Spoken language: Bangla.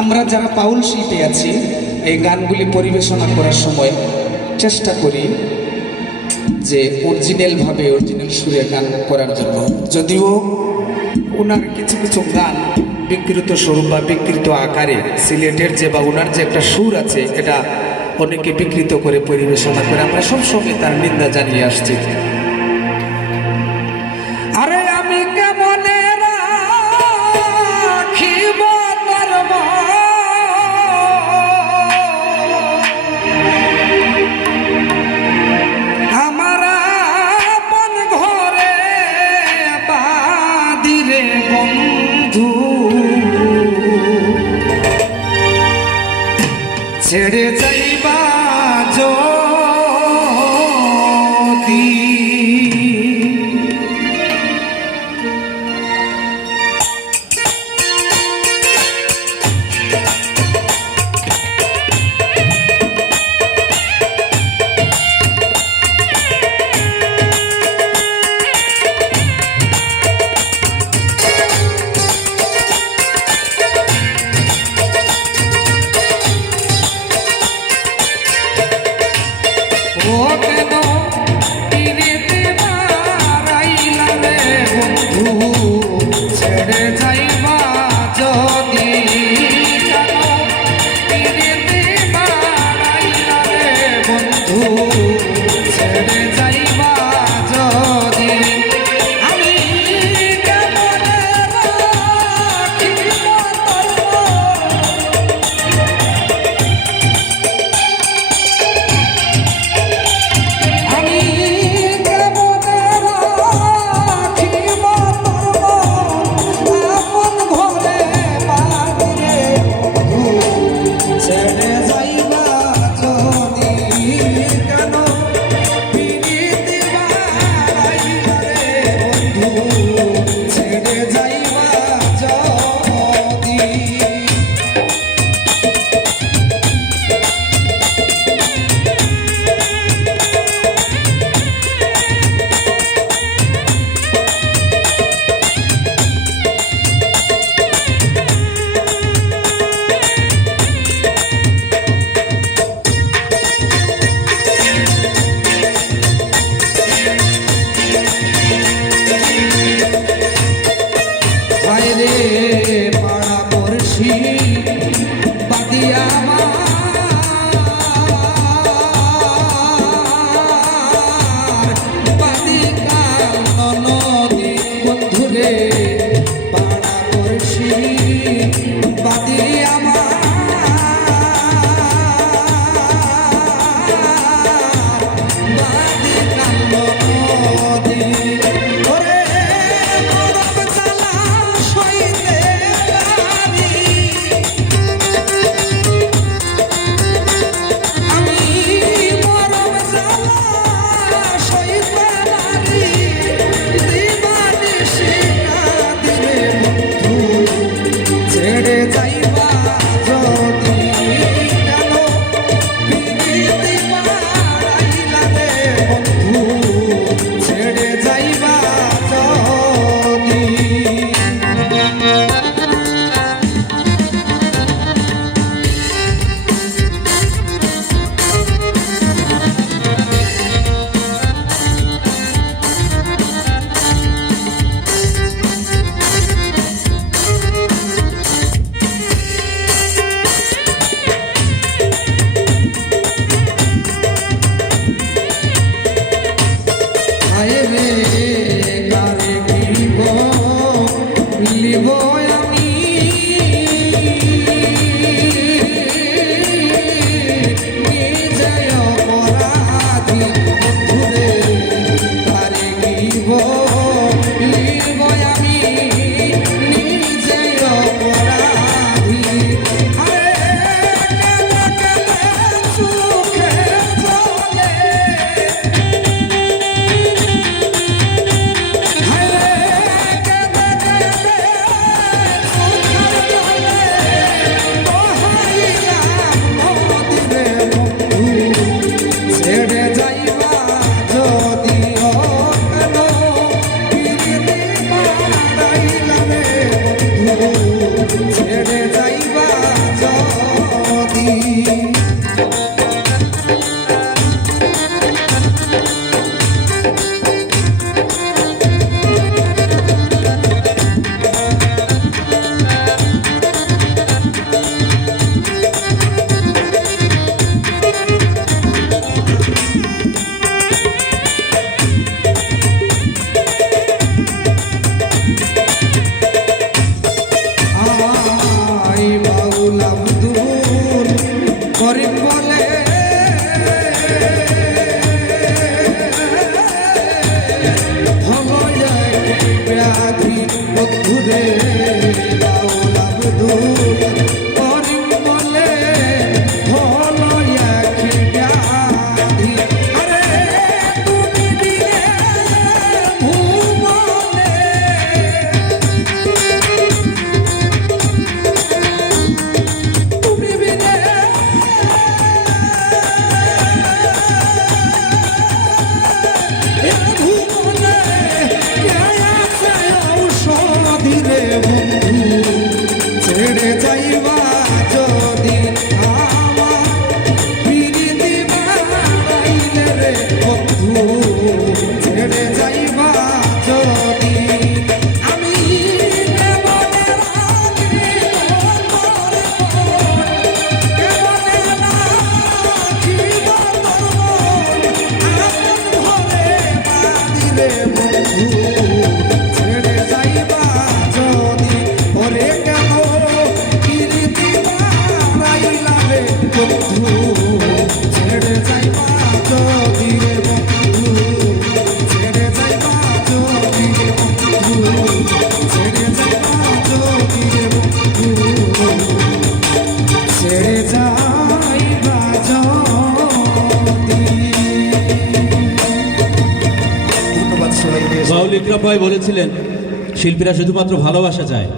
আমরা যারা বাউল শিল্পী আছি এই গানগুলি পরিবেশনা করার সময় চেষ্টা করি যে অরিজিনাল সুরে গান করার জন্য। যদিও ওনার কিছু কিছু গান বিকৃত স্বরূপ বা বিকৃত আকারে সিলেটের যে বা ওনার যে একটা সুর আছে এটা অনেকে বিকৃত করে পরিবেশনা করে, আমরা সবসময় তার নিন্দা জানিয়ে আসছি। আরে আমি কেমনে রাখিব তোর আমার আপন ঘরে বাদিরে বন্ধু, ছেড়ে যাইবা যদি ছেড়ে যাইবা পরিমলে হলো এক ব্যাধি। আরে তুমি দিলে ভুবনে, তুমি বিনে ভুবনে কে আছে ঔষধি রে বন্ধু, ছেড়ে যাইবা যদি আমার প্রীতি বাড়াইলে রে বন্ধু, ছেড়ে যাইবা যদি আমি কেমনে রাখিব তোর মন, কেমনে রাখিব তোর মন, আপন ঘরে বাঁধিলে বন্ধু, ছেড়ে যাইবা যদি ওরে কেন প্রীতি বাড়াইলা রে বন্ধু, ছেড়ে যাইবা যদি রে বন্ধু, ছেড়ে যাইবা যদি রে বন্ধু, ছেড়ে যাইবা যদি রে বন্ধু, ছেড়ে যাইবা যদি। ধন্যবাদ সবাইকে। বাউল ইকরাম ভাই বলেছিলেন শিল্পীরা শুধুমাত্র ভালোবাসা চায়,